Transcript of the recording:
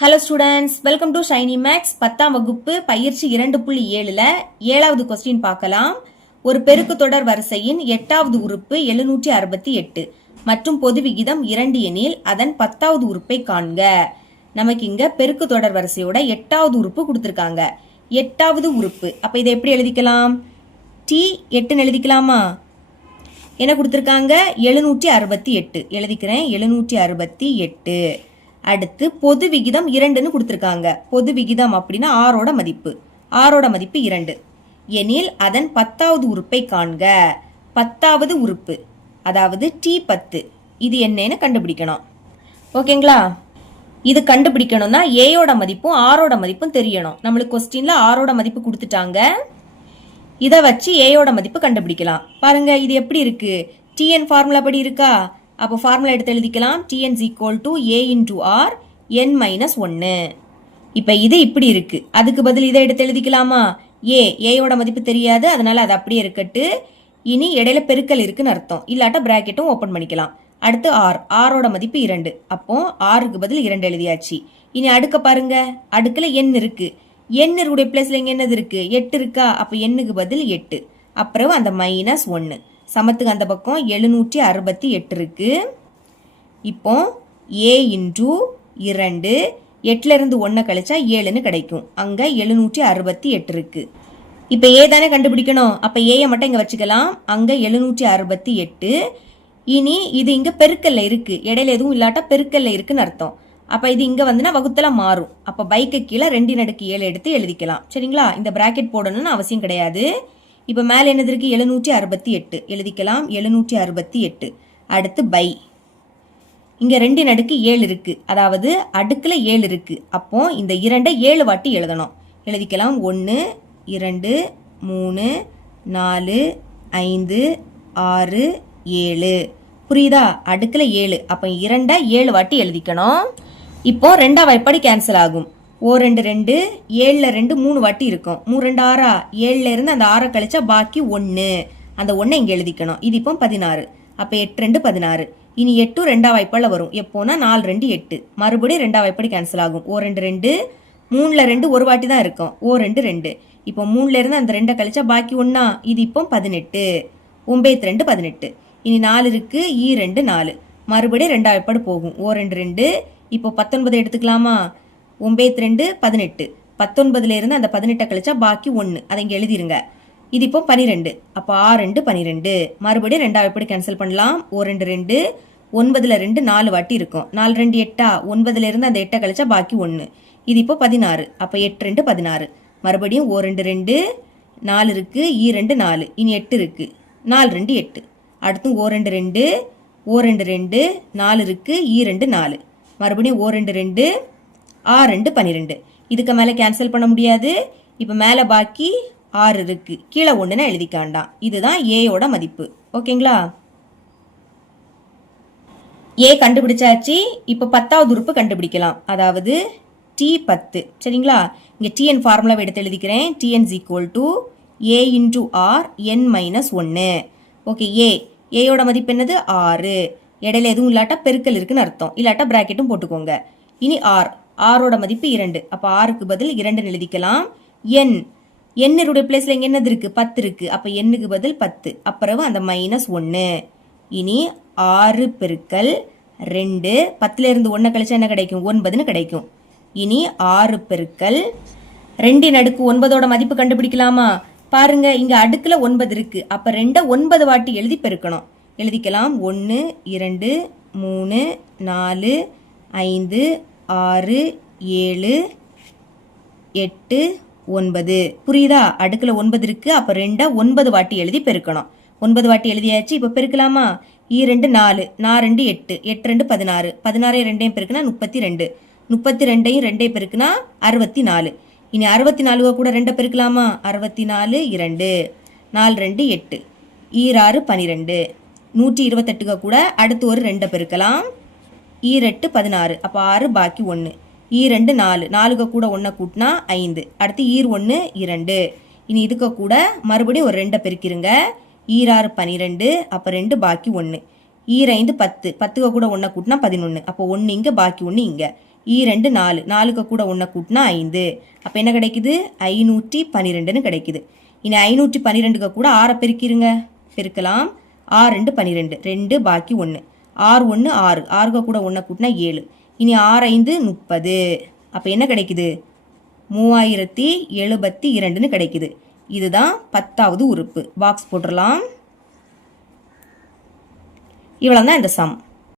Hello students, welcome to Shiny Max. 10ஆம் வகுப்பு பயிற்சி 2.7ல் 7வது கொஸ்டின் பார்க்கலாம். ஒரு பெருக்கு தொடர் வரிசையின் 8வது உறுப்பு 768 மற்றும் பொது விகிதம் 2 எனில் அதன் 10வது உறுப்பை காண்க. நமக்கு இங்க பெருக்கு தொடர் வரிசையோட 8வது உறுப்பு கொடுத்துருக்காங்க. 8வது உறுப்பு, அப்ப இதை எப்படி எழுதிக்கலாம்? T8 எழுதிக்கலாமா? என்ன கொடுத்துருக்காங்க? 768 எழுதிக்கிறேன். 768. அடுத்து பொது விகிதம் 2ன்னு கொடுத்துருக்காங்க. பொது விகிதம் அப்படின்னா ஆரோட மதிப்பு 2 எனில் அதன் 10வது உறுப்பை காண்க. 10வது உறுப்பு அதாவது T10 இது என்னன்னு கண்டுபிடிக்கணும். ஓகேங்களா? இது கண்டுபிடிக்கணும்னா ஏயோட மதிப்பும் ஆரோட மதிப்பும் தெரியணும். நம்மளுக்கு கொஸ்டின்ல ஆரோட மதிப்பு கொடுத்துட்டாங்க. இதை வச்சு ஏயோட மதிப்பு கண்டுபிடிக்கலாம். பாருங்க, இது எப்படி இருக்கு? டிஎன் ஃபார்முலா படி இருக்கா? அப்போ ஃபார்முலா எடுத்து எழுதிக்கலாம். Tn = A × R n-1. இப்போ இது இப்படி இருக்கு. அதுக்கு பதில் இதை எடுத்து எழுதிக்கலாமா? ஏயோட மதிப்பு தெரியாது, அதனால அது அப்படியே இருக்கட்டு. இனி இடையில பெருக்கல் இருக்குன்னு அர்த்தம். இல்லாட்ட பிராக்கெட்டும் ஓப்பன் பண்ணிக்கலாம். அடுத்து ஆரோட மதிப்பு 2. அப்போ ஆருக்கு பதில் 2 எழுதியாச்சு. இனி அடுக்க பாருங்க, அடுக்குல n இருக்கு. n உடைய பிளேஸ்ல இங்க என்னது இருக்கு? 8 இருக்கா? அப்போ n-க்கு பதில் 8. அப்புறம் அந்த -1 சமத்துக்கு அந்த பக்கம் 768 இருக்கு. இப்போ A × 2 8ல இருந்து 1 கழிச்சா 7ன்னு கிடைக்கும். அங்க 768 இருக்கு. இப்போ A தானே கண்டுபிடிக்கணும். அப்ப ஏயை மட்டும் இங்க வச்சுக்கலாம். அங்க 768. இனி இது இங்க பெருக்கல்ல இருக்கு. இடையில எதுவும் இல்லாட்டா பெருக்கல்ல இருக்குன்னு அர்த்தம். அப்ப இது இங்க வந்துன்னா வகுத்தல மாறும். அப்ப பைக்கு கீழே 2/7 எடுத்து எழுதிக்கலாம். சரிங்களா? இந்த பிராக்கெட் போடணும்னு அவசியம் கிடையாது. இப்போ மேலே என்னது இருக்கு? 768 எழுதிக்கலாம். 768. அடுத்து பை, இங்க 2/7 இருக்கு. அதாவது அடுக்குல 7 இருக்கு. அப்போ இந்த 2 7 வாட்டி எழுதணும். எழுதிக்கலாம். 1 2 3 4 5 6 7. புரியுதா? அடுக்குல 7. அப்போ 2 7 வாட்டி எழுதிக்கணும். இப்போ 2ஆம் வாய்ப்பாடு கேன்சல் ஆகும். 2 2 7ல 2 3 வாட்டி இருக்கும். 3 2 6 7ல இருந்து அந்த 6 கழிச்சா பாக்கி 1. அந்த 1 இங்க எழுதிக்கணும். இது இப்போ 16. அப்ப 8 2 16. இனி 8 2ஆம் வாய்ப்பாடுல வரும். எப்போனா 4 2 8. மறுபடியும் 2ஆம் வாய்ப்பாடு கேன்சல் ஆகும். 2 2 3ல 2 ஒரு வாட்டி தான் இருக்கும். 2 2. இப்போ 3ல இருந்து அந்த 2 கழிச்சா பாக்கி 1. இது இப்போ 18. 9 2 18. இனி 4 இருக்கு. 2 4. மறுபடியும் 2ஆம் வாய்ப்பாடு போகும். 2 2. இப்போ 19 எடுத்துக்கலாமா? 9 2 18. 19ல இருந்து அந்த 18 கழிச்சா பாக்கி 1. அதை இங்க எழுதிருங்க. இது இப்போ 12. அப்போ 6 2 12. மறுபடியும் 2ஆம் வாய்ப்பாடு கேன்சல் பண்ணலாம். 2 2 9ல 2 4 வாட்டி இருக்கும். 4 2 8. 9ல இருந்து அந்த 8 கழிச்சா பாக்கி 1. இது இப்போ 16. அப்போ 8 2 16. மறுபடியும் 2 2 4 இருக்கு. 2 4. இனி 8 இருக்கு. 4 2 8. அடுத்து 2 2 2 2 4 இருக்கு. 2 4. மறுபடியும் 2 2 6 2 12. இதுக்கு மேல கேன்சல் பண்ண முடியாது. இப்ப மேல பாக்கி 6 இருக்கு. கீழே 1ன்னு எழுதிக்காண்டாம். இதுதான் ஏயோட மதிப்பு. ஓகேங்களா? ஏ கண்டுபிடிச்சாச்சு. இப்ப 10வது உறுப்பு கண்டுபிடிக்கலாம். அதாவது T10. சரிங்களா? இங்க Tn ஃபார்முலாவை எடுத்து எழுதிக்கிறேன். Tn = A × R n-1. Okay, ஏயோட மதிப்பு என்னது? 6. இடையில எதுவும் இல்லாட்டா பெருக்கல் இருக்குன்னு அர்த்தம். இல்லாட்டா பிராக்கெட்டும் போட்டுக்கோங்க. இனி ஆரோட மதிப்பு 2. அப்ப ஆருக்கு பதில் 2 எழுதிக்கலாம். என்னுடைய பிளேஸ்ல இங்க என்னது இருக்கு? 10 இருக்கு. அப்ப n-க்கு பதில் 10. அப்புறம் அந்த -1. இனி 6 பெருக்கல் 2. 10ல இருந்து 1 கழிச்சா என்ன கிடைக்கும்? 9ன்னு கிடைக்கும். இனி 6 பெருக்கல் 2/9 மதிப்பு கண்டுபிடிக்கலாமா? பாருங்க, இங்க அடுக்குல 9 இருக்கு. அப்ப 2 9 வாட்டி எழுதி பெருக்கணும். எழுதிக்கலாம். 1 2 3 4 5 6 7 8 9. புரியுதா? அடுக்குல 9 இருக்கு. அப்ப 2 9 வாட்டி எழுதி பெருக்கணும். 9 வாட்டி எழுதியாச்சு. இப்ப பெருக்கலாமா? 2 4 4 2 8 8 2 16. 16 2 பெருக்குனா 32. 32 2 பெருக்குனா 64. இனி 64 கூட 2 பெருக்கலாமா? 64 2 4 2 8 6 12. 128 கூட அடுத்து ஒரு 2 பெருக்கலாம். 8 16. அப்ப 6 பாக்கி 1. 2 4. 4 கூட 1 கூட்டினா 5. அடுத்து 1 2. இனி இதுக்கு கூட மறுபடியும் ஒரு 2 பெருக்கிருங்க. 6 12. அப்ப 2 பாக்கி 1. 5 10. 10 கூட 1 கூட்டினா 11. அப்போ 1 இங்க பாக்கி 1 இங்க. 2 4, 4க்கு கூட 1 கூட்டினா 5. அப்போ என்ன கிடைக்குது? 512ன்னு கிடைக்குது. இனி 512க்கு கூட 6 பெருக்கிருங்க. பெருக்கலாம். 6 2 12, 2 பாக்கி 1. 6 1 6, 6க்கு கூட 1 கூட்டினா 7. இனி 6 5 30. அப்போ என்ன கிடைக்குது? 3072ன்னு கிடைக்குது. இதுதான் 10வது உறுப்பு. பாக்ஸ் போட்டுடலாம். இவ்வளோ தான் இந்த சம்.